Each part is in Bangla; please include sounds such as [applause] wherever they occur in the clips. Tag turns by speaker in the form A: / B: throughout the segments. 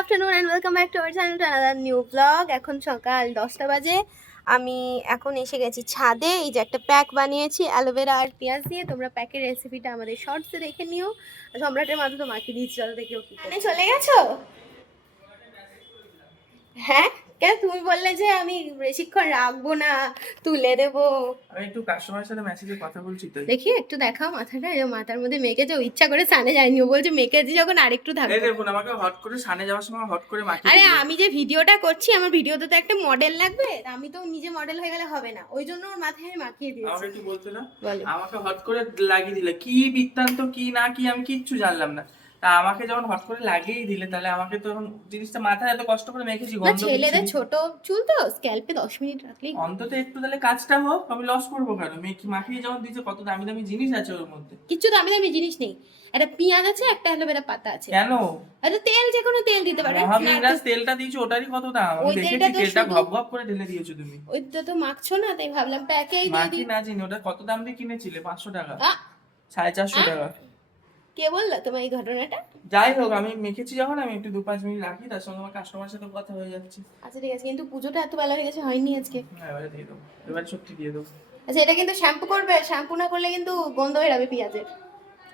A: Afternoon and welcome back to our channel to another new blog এখন সকাল দশটা বাজে। আমি এখন এসে গেছি ছাদে। এই যে একটা প্যাক বানিয়েছি অ্যালোভেরা আর পেঁয়াজ দিয়ে। তোমরা প্যাকের রেসিপিটা আমাদের শর্টসে দেখে নিও। সম্রাটের মাথা তো মাখিয়ে দিয়েছি চলো দেখেও কি করে। চলে গেছো? হ্যাঁ? কেন তুমি বললে যে আমি বেশিক্ষণ রাখব না তুলে দেবো?
B: আমি একটু কাস্টমারের সাথে মেসেজে কথা বলছি তো।
A: দেখি একটু দেখাও মাথাটা এই যে মাথার মধ্যে মেখেছে ও ইচ্ছা করে সানে যায়নি ও বলছে মেখেছি যখন আরেকটু
B: এই দেখুন আমাকে হট করে সানে যাওয়ার সময় হট করে মাখিয়ে
A: আরে আমি যে ভিডিওটা করছি আমার ভিডিওতে তো একটা মডেল লাগবে আমি তো নিজে মডেল হয়ে গেলে হবে না ওই জন্য ওর মাথায় আমি মাখিয়ে
B: আমাকে
A: দিয়েছি
B: একটু বলতে না আমাকে হট করে লাগিয়ে দিলে কি বৃত্তান্ত কি না কি আমি কিচ্ছু জানলাম না। তা আমাকে যখন হট করে লাগিয়েই দিলে তাহলে আমাকে তো এখন জিনিসটা মাথায় এত কষ্ট করে মেখেছি
A: না
B: গন্ধ
A: ছেলেদের
B: কিছু।
A: ছোট চুল তো স্ক্যাল্পে দশ মিনিট রাখলেই
B: অন্তত একটু তাহলে কাজটা হোক আমি লস করব কেন? মেখে মাখিয়ে যখন দিয়েছে কত দামি দামি জিনিস আছে ওর মধ্যে?
A: কিচ্ছু দামি দামি জিনিস নেই। একটা পেঁয়াজ আছে একটা অ্যালোভেরা পাতা আছে।
B: কেন?
A: আচ্ছা তেল যে কোনো তেল দিতে পারে।
B: মহাবিরাজ তেলটা দিয়েছ ওটারই কত দাম? আমি
A: ওই
B: দেখেছি
A: তেলটা তো
B: তেলটা
A: শুধু-
B: ঘপ ঘপ করে ঢেলে দিয়েছ তুমি।
A: ওইটা তো মাখছো না তাই ভাবলাম প্যাকেই দিয়ে
B: মাখি
A: দিই।
B: না চিনি ওটা কত দাম দিয়ে কিনেছিলে? পাঁচশো টাকা।
A: আ,
B: সাড়ে চারশো? টাকা।
A: কে বলল তোমার এই ঘটনাটা?
B: যাই হোক আমি মেখেছি যখন আমি একটু দু পাঁচ মিনিট রাখি তার সঙ্গে আমার কাস্টমারের সাথে কথা হয়ে যাচ্ছে।
A: আচ্ছা ঠিক আছে কিন্তু পুজোটা এত বেলা হয়ে গেছে হয়নি আজকে।
B: হ্যাঁ এবারে দিয়ে দেবো। এবারে সত্যি দিয়ে দেবো।
A: আচ্ছা এটা কিন্তু শ্যাম্পু করবে শ্যাম্পু না করলে কিন্তু গন্ধ হয়ে যাবে পেঁয়াজের।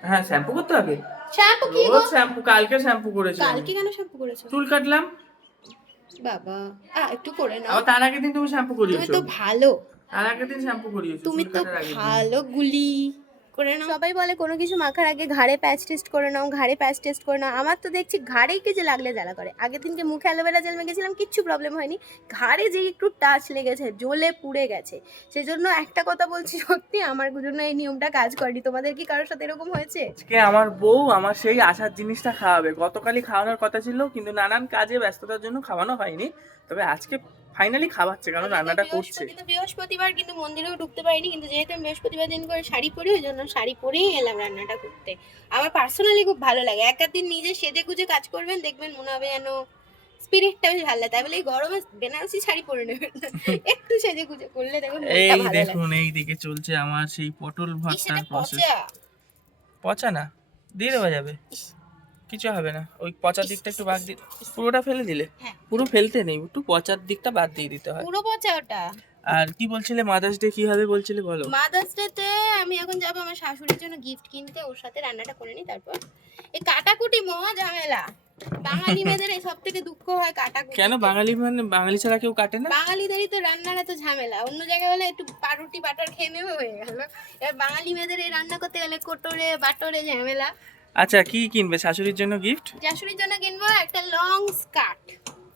B: হ্যাঁ শ্যাম্পু করতে হবে?
A: শ্যাম্পু কি গো
B: শ্যাম্পু কালকে শ্যাম্পু করেছি।
A: কালকে কেন শ্যাম্পু করেছ?
B: চুল কাটলাম।
A: বাবা আ একটু করে নাও।
B: তার আগের দিন তুমি শ্যাম্পু
A: তুমি তো ভালো।
B: তার আগের দিন শ্যাম্পু করিয়েছো
A: তুমি তো। ভালো গুলি। করে নাও। সবাই বলে কোনো কিছু মাখার আগে ঘাড়ে প্যাচ টেস্ট করে নাও ঘাড়ে প্যাচ টেস্ট করে নাও। আমার তো দেখছি ঘাড়েই কিছু লাগলে জ্বালা করে। আগের দিনকে মুখে অ্যালোভেরা জেল মেখেছিলাম কিচ্ছু প্রবলেম হয়নি। ঘাড়ে যে একটু টাচ লেগেছে জ্বলে পুড়ে গেছে। সেই জন্য একটা কথা বলছি সত্যি আমার জন্য এই নিয়মটা কাজ করেনি। তোমাদের কি কারোর সাথে এরকম হয়েছে?
B: আজকে আমার বউ আমার সেই আশার জিনিসটা খাওয়াবে। গতকালই খাওয়ানোর কথা ছিল কিন্তু নানান কাজে ব্যস্ততার জন্য খাওয়ানো হয়নি। তবে আজকে ফাইনালি খাওয়াচ্ছে কারণ রান্নাটা করছে।
A: বৃহস্পতি বৃহস্পতিবার কিন্তু মন্দিরেও ঢুকতে পারিনি কিন্তু যেহেতু আমি বৃহস্পতিবার দিন করে শাড়ি পরি ওই জন্য শাড়ি পরেই এলাম রান্নাটা করতে। আমার পার্সোনালি খুব ভালো লাগে এক দিন নিজে সেজে গুজে কাজ করবেন দেখবেন মনে হবে যেন স্পিরিটটা বেশ ভালো লাগে। তাই বলে এই গরমে বেনারসি শাড়ি পরে নেবেন [laughs] একটু সেজে গুজে করলে দেখবেন
B: এই দেখুন এই দিকে চলছে আমার সেই পটল ভর্তার প্রসেস
A: পচা।
B: পচা না দিয়ে দেওয়া যাবে। কিছু হবে না। ওই পচার দিকটা একটু বাদ দিয়ে পুরোটা ফেলে দিলে?
A: হ্যাঁ।
B: পুরো ফেলতে নেই একটু পচার দিকটা বাদ দিয়ে দিতে হয়।
A: পুরো পচা ওটা
B: আর কি বলছিলে? মাদার্স ডে কি হবে বলছিলে বলো?
A: মাদার্স ডেতে আমি এখন যাব আমার শাশুড়ির জন্য গিফট কিনতে ওর সাথে রান্নাটা করে নিই তারপর। এই কাটাকুটি মহা ঝামেলা। বাঙালি মেয়েদের এই সব থেকে দুঃখ হয় কাটাকুটি
B: কেন? বাঙালি মানে বাঙালি ছাড়া কেউ কাটে না?
A: বাঙালিদেরই তো রান্নার এত ঝামেলা। অন্য জায়গায় হলে একটু পাউরুটি বাটার খেয়ে নেবে হয়ে গেল। এবার বাঙালি মেয়েদের এই রান্না করতে গেলে কোটরে বাটরে ঝামেলা।
B: আচ্ছা কি কিনবে? শাশুড়ির জন্য গিফট
A: শাশুড়ির জন্য কিনবো একটা long skirt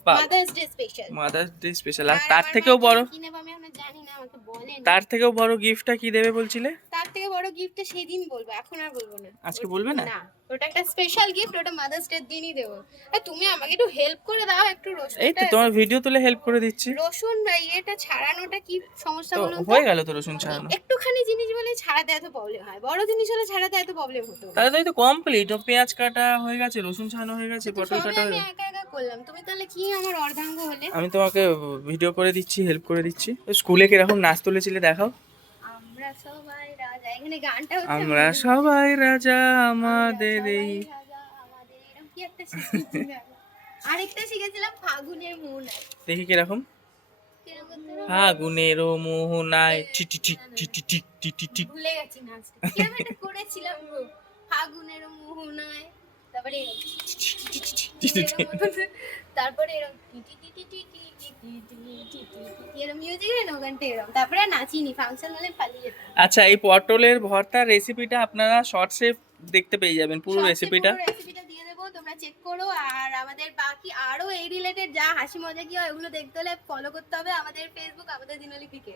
A: Mother's Day special
B: Mother's Day special আর তার থেকেও বড়
A: কিনে পাবে আমি জানি না আমাকে বলেন।
B: তার থেকেও বড় গিফটটা কি দেবে বলছিলে?
A: তার থেকে বড় গিফটটা সেদিন বলব এখন আর বলব না।
B: আজকে বলবে না?
A: না ওটা একটা স্পেশাল গিফট ওটা মাদার্স ডে দিনই দেবো। আর তুমি আমাকে একটু হেল্প করে দাও একটু
B: এই তো তোমার ভিডিও তুলে হেল্প করে দিচ্ছি।
A: রসুন বা ইয়েটা ছাড়ানোটা কি সমস্যা
B: তো? হয়ে গেল তো রসুন ছাড়ানো।
A: একটুখানি জিনিস বলে ছাড়াতে এত প্রবলেম হয়। বড় জিনিস হলে ছাড়াতে এত প্রবলেম হতো।
B: তাহলে তো কমপ্লিট পেঁয়াজ কাটা হয়ে গেছে রসুন ছাড়ানো হয়ে গেছে পটল কাটা হয়ে গেছে
A: করলাম। তুমি তাহলে কি আমার অর্ধাঙ্গ হলে?
B: আমি তোমাকে ভিডিও করে দিচ্ছি হেল্প করে দিচ্ছি। স্কুলে কীরকম নাচ তুলেছিলে দেখাও।
A: আমরা সবাই রাজা। এখানে গানটা হচ্ছে
B: আমরা সবাই রাজা আমাদের এই
A: আরেকটা শিখেছিলাম ফাগুনের মোহনায়
B: দেখি কীরকম। ফাগুনেরও মোহনায় টি টি ঠিক টি টি ঠিক টি টি ঠিক
A: ভুলে গেছি নাচটা। কীরকম একটা করেছিলাম ফাগুনের মোহনায় তারপরে তারপরে এরকম
B: আচ্ছা এই পটলের ভর্তার রেসিপিটা আপনারা শর্টসে দেখতে পেয়ে যাবেন পুরো রেসিপিটা
A: রেসিপিটা দিয়ে দেবো তোমরা চেক করো আর আমাদের বাকি আরও এই রিলেটেড যা হাসি মজা কি হয় ওগুলো দেখতে হলে ফলো করতে হবে আমাদের ফেসবুক আমাদের দিনলিপিকে